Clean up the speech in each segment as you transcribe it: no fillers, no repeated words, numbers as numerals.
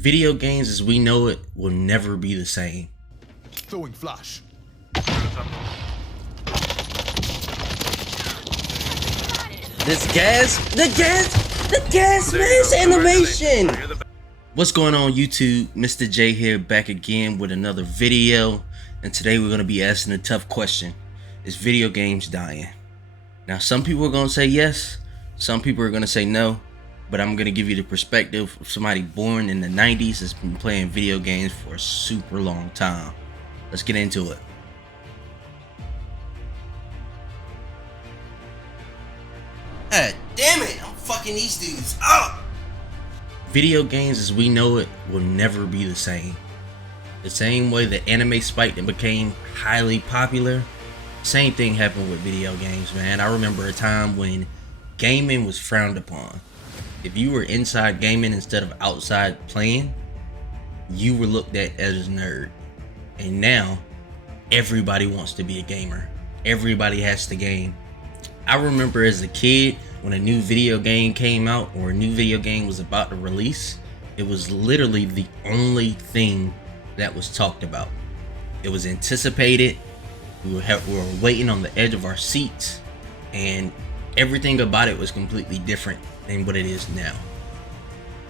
Video games as we know it will never be the same. Throwing flash. The gas mask animation. What's going on YouTube? Mr. J here, back again with another video, and today we're going to be asking a tough question. Is video games dying? Now some people are going to say yes, some people are going to say no, but I'm going to give you the perspective of somebody born in the 90s that's been playing video games for a super long time. Let's get into it. God damn it, I'm fucking these dudes up. Video games as we know it will never be the same. The same way the anime spiked and became highly popular, same thing happened with video games, man. I remember a time when gaming was frowned upon. If you were inside gaming instead of outside playing, you were looked at as a nerd. And now, everybody wants to be a gamer. Everybody has to game. I remember as a kid, when a new video game came out or a new video game was about to release, it was literally the only thing that was talked about. It was anticipated. We were waiting on the edge of our seats, and everything about it was completely different than what it is now.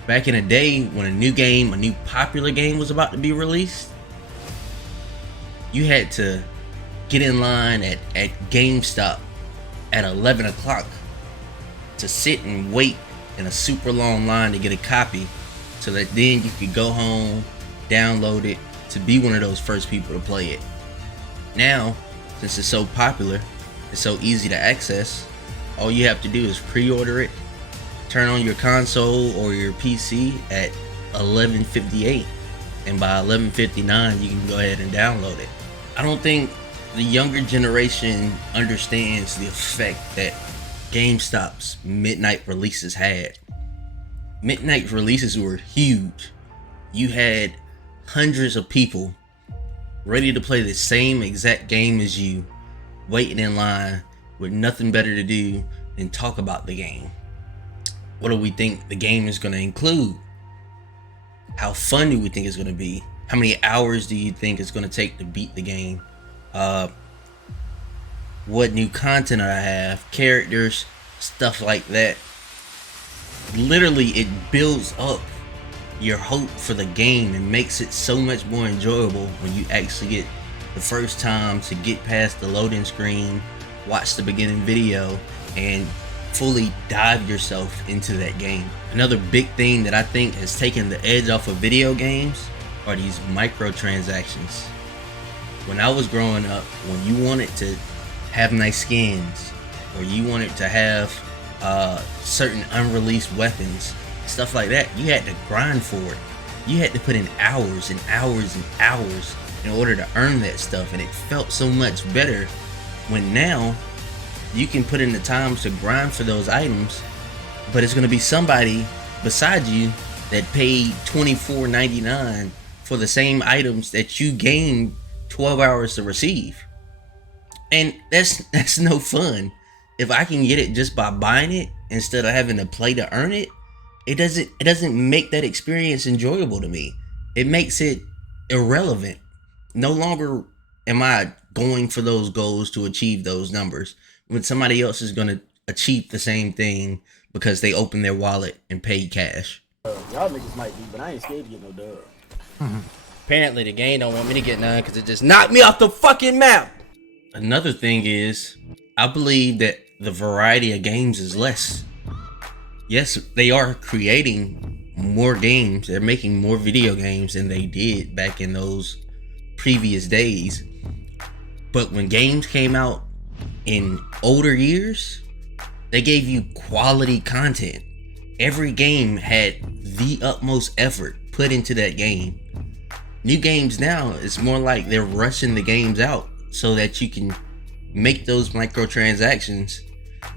Back in the day, when a new popular game was about to be released, you had to get in line at GameStop at 11 o'clock to sit and wait in a super long line to get a copy, so that then you could go home, download it, to be one of those first people to play it. Now, since it's so popular, it's so easy to access, all you have to do is pre-order it, turn on your console or your PC at 11:58, and by 11:59 you can go ahead and download it. I don't think the younger generation understands the effect that GameStop's midnight releases had. Midnight releases were huge. You had hundreds of people ready to play the same exact game as you, waiting in line with nothing better to do than talk about the game. What do we think the game is going to include? How fun do we think it's going to be? How many hours do you think it's going to take to beat the game? What new content I have, characters, stuff like that. Literally, it builds up your hope for the game and makes it so much more enjoyable when you actually get the first time to get past the loading screen, watch the beginning video, and fully dive yourself into that game. Another big thing that I think has taken the edge off of video games are these microtransactions. When I was growing up, when you wanted to have nice skins, or you wanted to have certain unreleased weapons, stuff like that, you had to grind for it. You had to put in hours and hours and hours in order to earn that stuff, and it felt so much better when now you can put in the time to grind for those items, but it's going to be somebody beside you that paid $24.99 for the same items that you gained 12 hours to receive. And that's no fun. If I can get it just by buying it instead of having to play to earn it, it doesn't make that experience enjoyable to me. It makes it irrelevant. No longer am I going for those goals to achieve those numbers when somebody else is going to achieve the same thing because they opened their wallet and paid cash. Y'all niggas might be, but I ain't scared to get no dub. Apparently the game don't want me to get none because it just knocked me off the fucking map. Another thing is, I believe that the variety of games is less. Yes, they are creating more games. They're making more video games than they did back in those previous days. But when games came out in older years, they gave you quality content. Every game had the utmost effort put into that game. New games now, it's more like they're rushing the games out so that you can make those microtransactions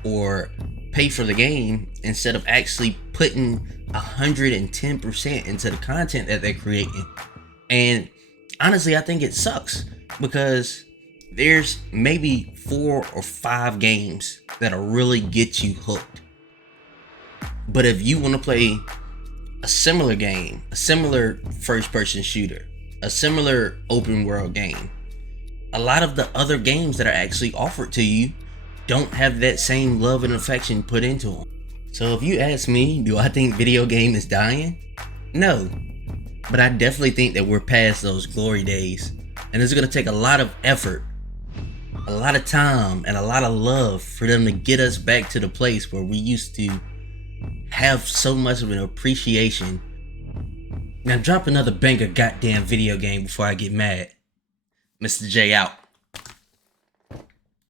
or pay for the game instead of actually putting 110% into the content that they're creating. And honestly, I think it sucks because there's maybe 4 or 5 games that'll really get you hooked. But if you want to play a similar game, a similar first-person shooter, a similar open world game, a lot of the other games that are actually offered to you don't have that same love and affection put into them. So if you ask me, do I think video game is dying? No. But I definitely think that we're past those glory days. And it's going to take a lot of effort, a lot of time, and a lot of love for them to get us back to the place where we used to have so much of an appreciation. Now drop another banger goddamn video game before I get mad. Mr. J out.